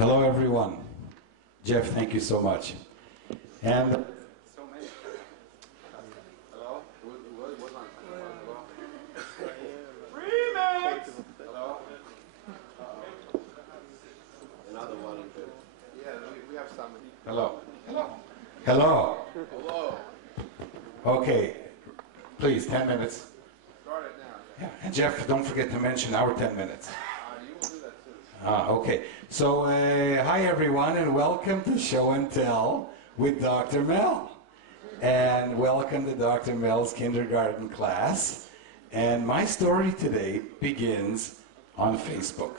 Hello, everyone. Jeff, thank you so much. And So many. Hello? What's on? Remix! Hello? Another one. Yeah, we have some. hello. Hello. Hello. Okay, please, 10 minutes. Start it now. Yeah. And Jeff, don't forget to mention our 10 minutes. You will do that too. Okay. So, hi everyone, and welcome to Show and Tell with Dr. Mel. And welcome to Dr. Mel's kindergarten class. And my story today begins on Facebook.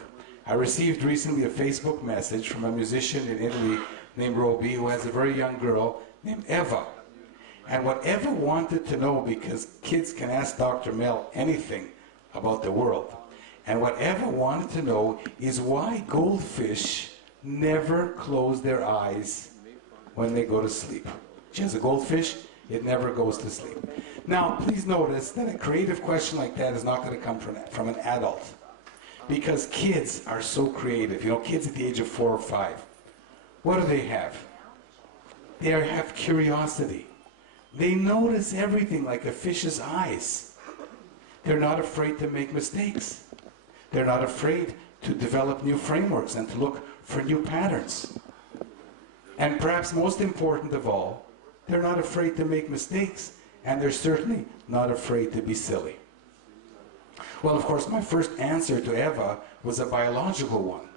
I received recently a Facebook message from a musician in Italy named Roby, who has a very young girl named Eva. And what Eva wanted to know, because kids can ask Dr. Mel anything about the world, and what Eva wanted to know is why goldfish never close their eyes when they go to sleep. She has a goldfish, it never goes to sleep. Now, please notice that a creative question like that is not going to come from an adult, because kids are so creative. You know, kids at the age of 4 or 5, what do they have? They have curiosity. They notice everything like a fish's eyes. They're not afraid to make mistakes. They're not afraid to develop new frameworks and to look for new patterns. And perhaps most important of all, they're not afraid to make mistakes, and they're certainly not afraid to be silly. Well, of course, my first answer to Eva was a biological one.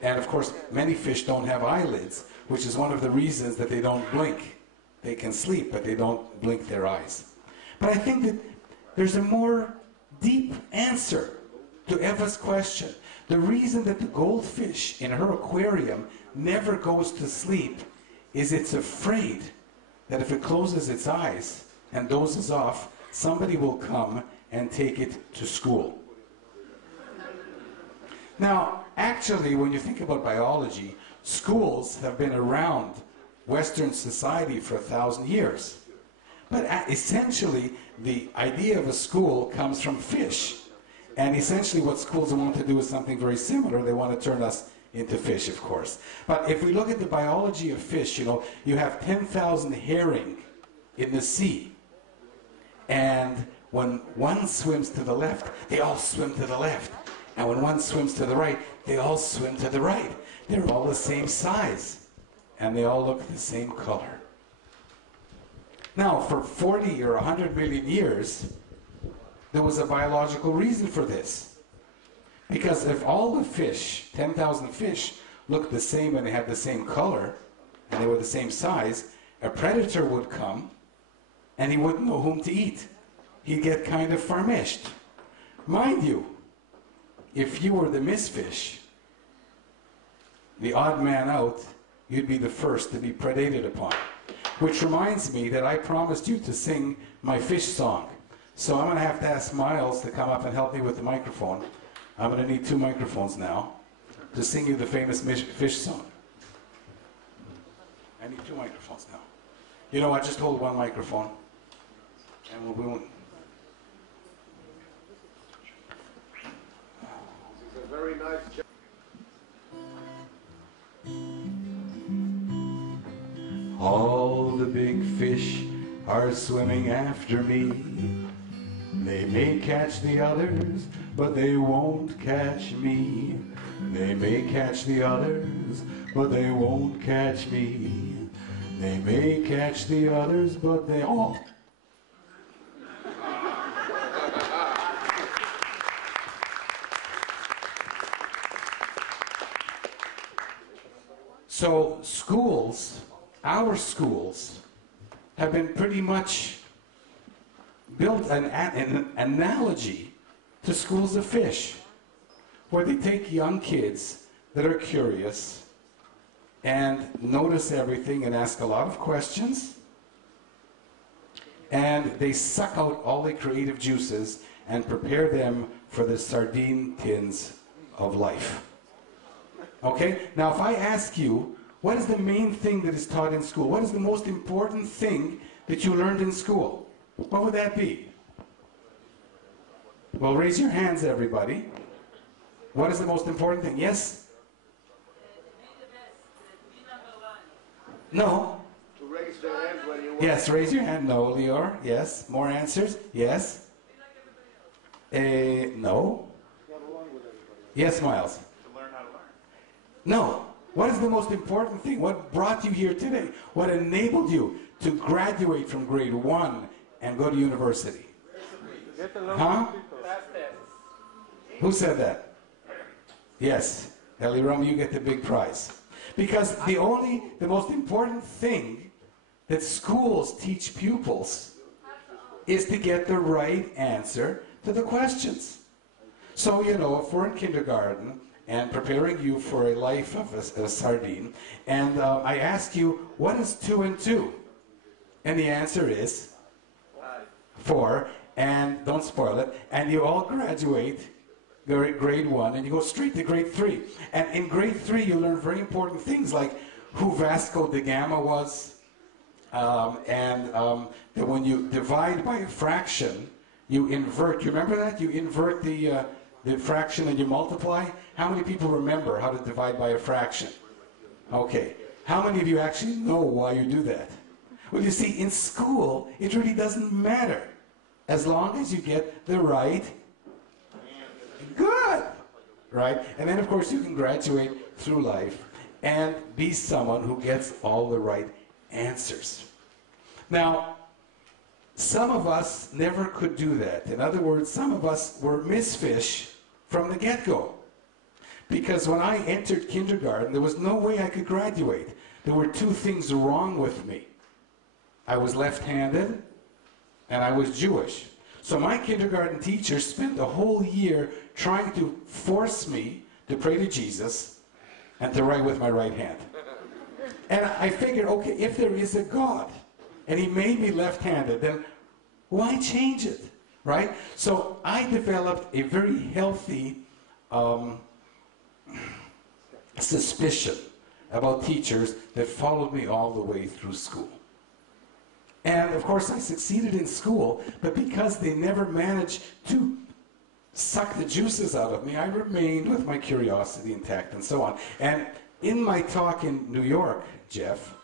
And of course, many fish don't have eyelids, which is one of the reasons that they don't blink. They can sleep, but they don't blink their eyes. But I think that there's a more deep answer to Eva's question. The reason that the goldfish in her aquarium never goes to sleep is it's afraid that if it closes its eyes and dozes off, somebody will come and take it to school. Now, actually, when you think about biology, schools have been around Western society for 1,000 years. But essentially, the idea of a school comes from fish. And essentially what schools want to do is something very similar. They want to turn us into fish, of course. But if we look at the biology of fish, you know, you have 10,000 herring in the sea. And when one swims to the left, they all swim to the left. And when one swims to the right, they all swim to the right. They're all the same size. And they all look the same color. Now, for 40 or 100 million years, there was a biological reason for this. Because if all the fish, 10,000 fish, looked the same and they had the same color, and they were the same size, a predator would come, and he wouldn't know whom to eat. He'd get kind of famished. Mind you, if you were the mis-fsh, the odd man out, you'd be the first to be predated upon. Which reminds me that I promised you to sing my fish song. So I'm going to have to ask Miles to come up and help me with the microphone. I'm going to need 2 microphones now to sing you the famous fish song. I need 2 microphones now. You know what, just hold 1 microphone. And we'll This is a very nice job. All the big fish are swimming after me. They may catch the others, but they won't catch me. They may catch the others, but they won't catch me. They may catch the others, but they won't. So schools, our schools, have been pretty much built an analogy to schools of fish, where they take young kids that are curious and notice everything and ask a lot of questions, and they suck out all the creative juices and prepare them for the sardine tins of life. Okay? Now, if I ask you, what is the main thing that is taught in school? What is the most important thing that you learned in school? What would that be? Well, raise your hands, everybody. What is the most important thing? Yes? No. To raise their hand when you Yes, raise your hand. No, Lior. Yes. More answers? Yes. No. Get along with everybody. Yes, Miles. To learn how to learn. No. What is the most important thing? What brought you here today? What enabled you to graduate from grade 1 and go to university? Get along Huh? with people. Who said that? Yes. Eliram, you get the big prize. Because the most important thing that schools teach pupils is to get the right answer to the questions. So, if we're in kindergarten and preparing you for a life of a sardine, and I ask you, what is 2 and 2? And the answer is 4, and don't spoil it, and you all graduate grade 1, and you go straight to grade 3. And in grade 3, you learn very important things like who Vasco da Gama was, that when you divide by a fraction, you invert. You remember that? You invert the fraction and you multiply. How many people remember how to divide by a fraction? Okay. How many of you actually know why you do that? Well, you see, in school, it really doesn't matter as long as you get the right. Good! Right? And then, of course, you can graduate through life and be someone who gets all the right answers. Now, some of us never could do that. In other words, some of us were mis-fsh from the get-go. Because when I entered kindergarten, there was no way I could graduate. There were 2 things wrong with me. I was left-handed, and I was Jewish. So my kindergarten teacher spent a whole year trying to force me to pray to Jesus and to write with my right hand. And I figured, okay, if there is a God, and he made me left-handed, then why change it, right? So I developed a very healthy suspicion about teachers that followed me all the way through school. And of course I succeeded in school, but because they never managed to suck the juices out of me, I remained with my curiosity intact and so on. And in my talk in New York, Jeff,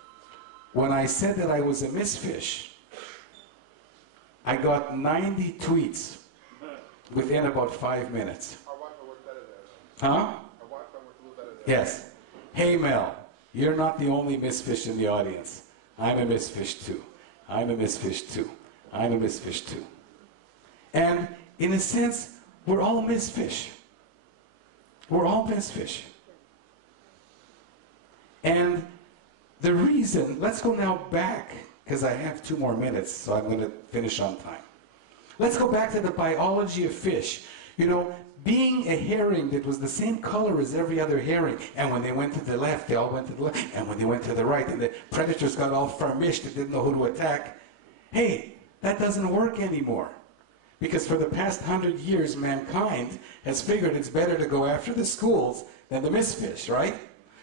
when I said that I was a mis-fsh, I got 90 tweets within about 5 minutes. Our Wi-Fi works better there. Huh? Our Wi-Fi works a little better there. Yes. Hey Mel, you're not the only mis-fsh in the audience. I'm a mis-fsh too. I'm a mis-fsh too. I'm a mis-fsh too. And in a sense, we're all mis-fsh. We're all mis-fsh. And the reason, let's go now back, because I have 2 more minutes, so I'm going to finish on time. Let's go back to the biology of fish. Being a herring that was the same color as every other herring, and when they went to the left, they all went to the left, and when they went to the right, and the predators got all famished and didn't know who to attack. Hey, that doesn't work anymore. Because for the past 100 years, mankind has figured it's better to go after the schools than the mis-fsh, right?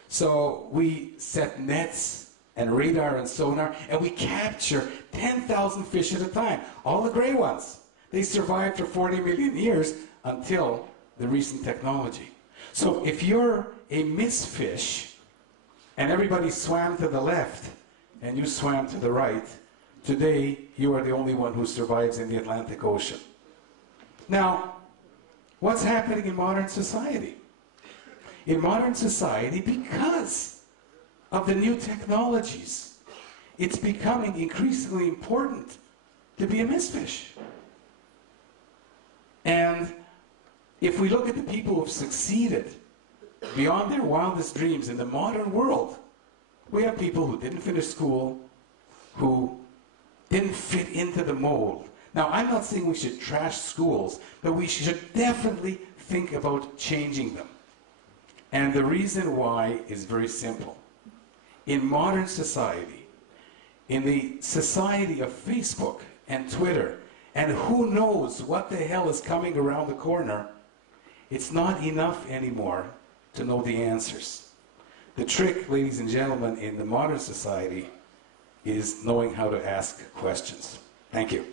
So we set nets and radar and sonar, and we capture 10,000 fish at a time, all the gray ones. They survived for 40 million years until the recent technology. So if you're a mis-fsh, and everybody swam to the left, and you swam to the right, today you are the only one who survives in the Atlantic Ocean. Now, what's happening in modern society? In modern society, because of the new technologies, it's becoming increasingly important to be a mis-fsh. And if we look at the people who have succeeded beyond their wildest dreams in the modern world, we have people who didn't finish school, who didn't fit into the mold. Now, I'm not saying we should trash schools, but we should definitely think about changing them. And the reason why is very simple. In modern society, in the society of Facebook and Twitter, and who knows what the hell is coming around the corner, it's not enough anymore to know the answers. The trick, ladies and gentlemen, in the modern society is knowing how to ask questions. Thank you.